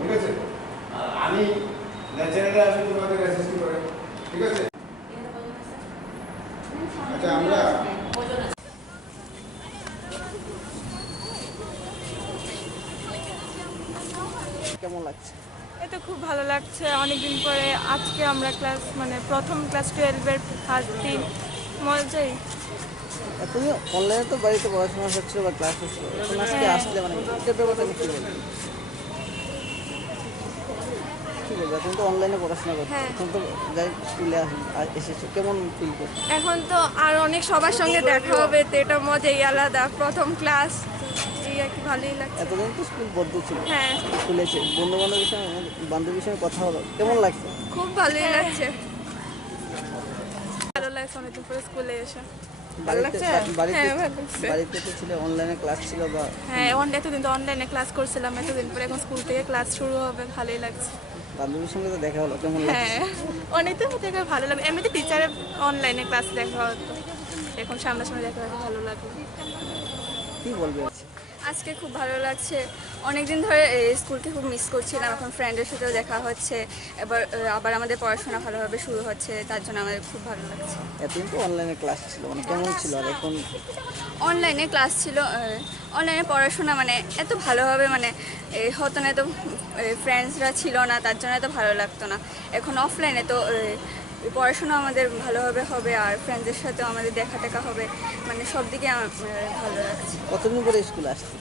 ঠিক আছে, আমি ন্যাচারালি আমি তোমাদের অ্যাসিস্ট করে, ঠিক আছে। আচ্ছা, আমরা কেমন লাগছে? এটা খুব ভালো লাগছে, অনেকদিন পরে আজকে আমরা ক্লাস মানে প্রথম ক্লাস 12-এর ফার্স্ট দিন, মজাই। তুমি অনলাইনে তো বাড়িতে পড়াশোনা হচ্ছিল বা ক্লাস হচ্ছিল, এখন আজকে আসলে মানে এটার ব্যাপারটা আমি কী বলবো? কী বলবো, তুমি তো অনলাইনে পড়াশোনা করছো, এখন তো যাই স্কুলে এসেছো, কেমন ফিল করছো? এখন তো আর অনেক সবার সঙ্গে দেখা হবে, তো এটা মজাই আলাদা, প্রথম ক্লাস, এই আর কি, ভালোই লাগছে। এতদিন তো স্কুল বদ্ধ ছিল, হ্যাঁ, স্কুলে এসে বন্ধু বান্ধবীর সঙ্গে কথা হলো, কেমন লাগছে? খুব ভালোই লাগছে, ভালো লাগছে অনেকদিন পরে স্কুলে এসে। বাড়িতে হ্যাঁ, ভালো লাগছে। বাড়িতে তো ছিল, অনলাইনে ক্লাস ছিল বা হ্যাঁ, এতদিন তো অনলাইনে ক্লাস করছিলাম, এতদিন পরে এখন স্কুল থেকে ক্লাস শুরু হবে, ভালোই লাগছে। বান্ধবীর সঙ্গে তো দেখা হলো, কেমন লাগছে? হ্যাঁ, অনেকদিন থেকে ভালো লাগবে, এমনিতে টিচারের অনলাইনে ক্লাস দেখা হতো, এখন সামনাসামনি দেখা হতে ভালো লাগবে। কী বলবে? আজকে খুব ভালো লাগছে, অনেকদিন ধরে স্কুলকে খুব মিস করছিলাম, এখন ফ্রেন্ডের সাথেও দেখা হচ্ছে, আবার আমাদের পড়াশোনা ভালোভাবে শুরু হচ্ছে, তার জন্য আমাদের খুব ভালো লাগছে। এতদিন তো অনলাইনে ক্লাস ছিল, মানে কেমন ছিল? আর এখন অনলাইনে ক্লাস ছিল, অনলাইনে পড়াশোনা মানে এত ভালোভাবে মানে হতো না, এত ফ্রেন্ডসরা ছিল না, তার জন্য এত ভালো লাগতো না। এখন অফলাইনে তো পড়াশোনা আমাদের ভালোভাবে হবে, আর ফ্রেন্ডসদের সাথেও আমাদের দেখা টেকা হবে, মানে সব দিকে আমার ভালো লাগছে। কতদিন পরে স্কুলে আসছে?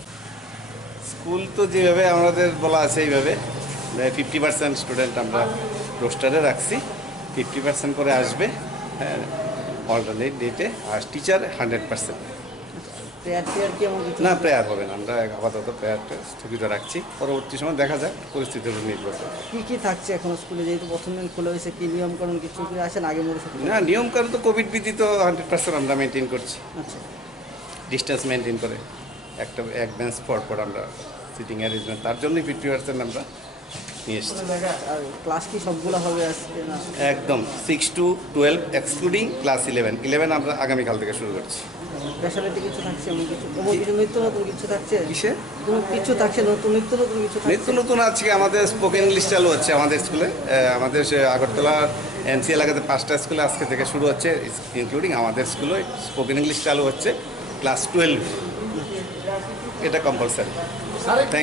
স্কুল তো যেভাবে আমাদের বলা আছে এইভাবে 50% স্টুডেন্ট আমরা রোস্টারে রাখছি, 50% করে আসবে, হ্যাঁ, অল্টারনেট ডেটে, আর টিচার 100%। প্রেয়ার টেয়ার কি এমন কিছু? না, প্রেয়ার হবে না, আমরা আপাতত প্রেয়ারটা স্থগিত রাখছি, পরবর্তী সময় দেখা যাক, পরিস্থিতির উপর নির্ভর করে। কী কী থাকছে এখন স্কুলে, যেহেতু প্রথম দিন খোলা হয়েছে, কী নিয়মকানুন কিছু কি আসেন আগে মনে হচ্ছে? না, নিয়মকানুন তো কোভিড বিধি তো 100% আমরা মেনটেন করছি, আচ্ছা, ডিস্টেন্স মেনটেন করে এক বেঞ্চ পর আমরা সিটিং অ্যারেঞ্জমেন্ট, তার জন্যই 50% আমরা নিয়ে এসেছি। আর ক্লাস কি সবগুলো হবে আজকে না? একদম 6 to 12 এক্সক্লুডিং ক্লাস 11 আমরা আগামীকাল থেকে শুরু করছি। স্পেশালিটি কিছু থাকছে এমন কিছু, এমন কিছু নিত্য নতুন কিছু থাকছে? কিসে কিছু থাকছে নতুন, নিত্য নতুন কিছু থাকছে? নিত্য নতুন আজকে আমাদের স্পোকেন ইংলিশ চালু হচ্ছে আমাদের স্কুলে, আমাদের আগরতলা এনসি এলাকাতে 5টা স্কুলে আজকে থেকে শুরু হচ্ছে, ইনক্লুডিং আমাদের স্কুলে স্পোকেন ইংলিশ চালু হচ্ছে ক্লাস 12, এটা কম্পালসারি।